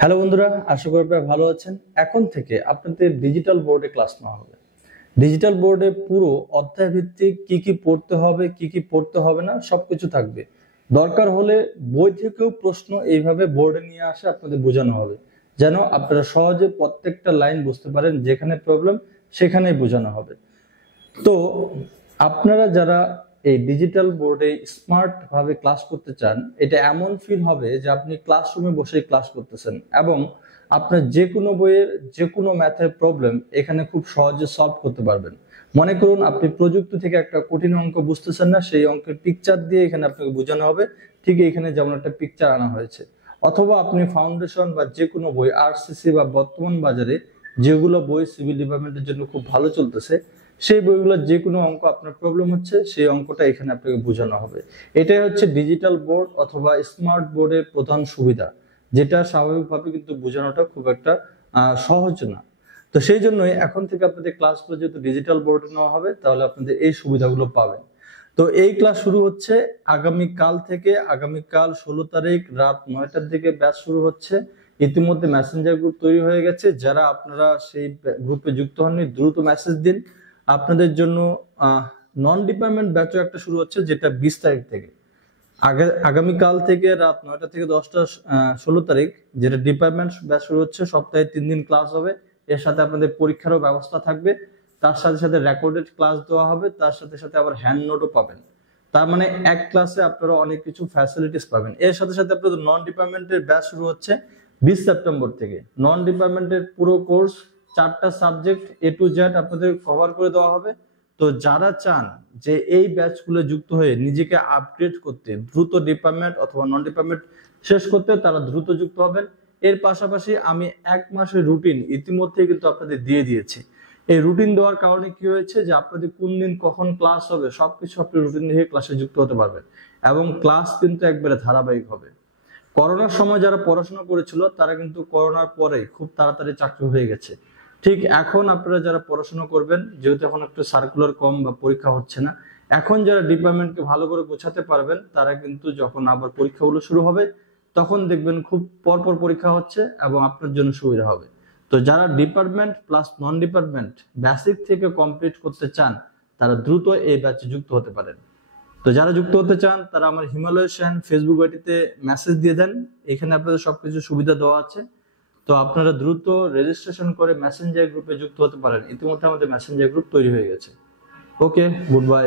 Hello বন্ধুরা, আশা করি আপনারা ভালো আছেন। এখন থেকে আপনাদের ডিজিটাল বোর্ডে ক্লাস নেওয়া হবে। ডিজিটাল বোর্ডে পুরো অধ্যায় ভিত্তিক কি কি পড়তে হবে, কি কি পড়তে হবে না সবকিছু থাকবে। দরকার হলে বই থেকেও প্রশ্ন এইভাবে বোর্ডে নিয়ে আসে আপনাদের বোঝানো হবে, যেন আপনারা সহজে প্রত্যেকটা লাইন বুঝতে পারেন। যেখানে প্রবলেম সেখানেই বোঝানো হবে। তো আপনারা যারা এই ডিজিটাল বোর্ডে স্মার্ট ভাবে ক্লাস করতে চান, এটা এমন ফিল হবে যে আপনি ক্লাসরুমে বসে ক্লাস করতেছেন এবং আপনার যে কোনো বইয়ের যে কোনো ম্যাথের প্রবলেম এখানে খুব সহজে সলভ করতে পারবেন। মনে করুন আপনি প্রযুক্তি থেকে একটা কঠিন অঙ্ক বুঝতেছেন না, সেই অঙ্কের পিকচার দিয়ে এখানে আপনাকে বোঝানো হবে। ঠিক এখানে যেমন একটা পিকচার আনা হয়েছে। অথবা আপনি ফাউন্ডেশন বা যে কোনো বই, আরসিসি বা বর্তমান বাজারে যেগুলো বই সিভিল ডিপার্টমেন্টের জন্য খুব ভালো চলতেছে, সেই বইগুলোর যে কোনো অঙ্ক আপনার প্রবলেম হচ্ছে, সেই অঙ্কটা এখানে আপনাকে বোঝানো হবে। এটাই হচ্ছে ডিজিটাল বোর্ড অথবা স্মার্ট বোর্ডের প্রধান সুবিধা, যেটা স্বাভাবিকভাবে কিন্তু বোঝানোটা খুব একটা সহজ না। তো সেই জন্যই এখন থেকে আপনাদের ক্লাসগুলো যেহেতু ডিজিটাল বোর্ডে নেওয়া হবে, তাহলে আপনাদের এই সুবিধাগুলো পাবেন। তো এই ক্লাস শুরু হচ্ছে আগামীকাল থেকে। আগামীকাল 16 তারিখ রাত 9টার দিকে ব্যাচ শুরু হচ্ছে। ইতিমধ্যে মেসেঞ্জার গ্রুপ তৈরি হয়ে গেছে। যারা আপনারা সেই গ্রুপে যুক্ত হননি, দ্রুত মেসেজ দিন। আপনাদের জন্য নন ডিপার্টমেন্ট ব্যাচও একটা শুরু হচ্ছে, যেটা 20 তারিখ থেকে। আগামীকাল থেকে রাত 9টা থেকে 10টা 16 তারিখ যেটা ডিপার্টমেন্ট ব্যাচ শুরু হচ্ছে। সপ্তাহে 3 দিন ক্লাস হবে। এর সাথে আপনাদের পরীক্ষারও ব্যবস্থা থাকবে। তার সাথে সাথে রেকর্ডেড ক্লাস দেওয়া হবে, তার সাথে সাথে আবার হ্যান্ড নোটও পাবেন। তার মানে এক ক্লাসে আপনারা অনেক কিছু ফ্যাসিলিটিস পাবেন। এর সাথে সাথে আপনাদের নন ডিপার্টমেন্টের ব্যাচ শুরু হচ্ছে 20 সেপ্টেম্বর থেকে। নন ডিপার্টমেন্টের পুরো কোর্স 4টা সাবজেক্ট A to Z আপনাদের কভার করে দেওয়া হবে। তো যারা চান যে এই ব্যাচগুলো যুক্ত হয়ে নিজেকে আপগ্রেড করতে, দ্রুত ডিপার্টমেন্ট অথবা নন ডিপার্টমেন্ট শেষ করতে, তারা দ্রুত যুক্ত হবেন। এর পাশাপাশি আমি 1 মাসের রুটিন ইতিমধ্যে কিন্তু আপনাদের দিয়ে দিয়েছি। এই রুটিন দেওয়ার কারণে কি হয়েছে যে আপনাদের কোন দিন কখন ক্লাস হবে সবকিছু আপনি রুটিন দেখে ক্লাসে যুক্ত হতে পারবেন। এবং ক্লাস কিন্তু একবারে ধারাবাহিক হবে। করোনার সময় যারা পড়াশোনা করেছিল তারা কিন্তু করোনার পরে খুব তাড়াতাড়ি চাকরি হয়ে গেছে। ঠিক এখন আপনারা যারা পড়াশোনা করবেন, যেহেতু এখন একটু সার্কুলার কম বা পরীক্ষা হচ্ছে না, এখন যারা ডিপার্টমেন্টকে ভালো করে গোছাতে পারবেন, তারা কিন্তু যখন আবার পরীক্ষাগুলো শুরু হবে তখন দেখবেন খুব পরপর পরীক্ষা হচ্ছে এবং আপনার জন্য সুবিধা হবে। তো যারা ডিপার্টমেন্ট প্লাস নন ডিপার্টমেন্ট বেসিক থেকে কমপ্লিট করতে চান, তারা দ্রুত এই ব্যাচে যুক্ত হতে পারেন। তো যারা যুক্ত হতে চান তারা আমার হিমালয় শান ফেসবুক আইডিতে মেসেজ দিয়ে দেন। এখানে আপনাদের সবকিছু সুবিধা দেওয়া আছে। তো আপনারা দ্রুত রেজিস্ট্রেশন করে মেসেঞ্জার গ্রুপে যুক্ত হতে পারেন। ইতিমধ্যে আমাদের মেসেঞ্জার গ্রুপ তৈরি হয়ে গেছে। ওকে, গুড বাই।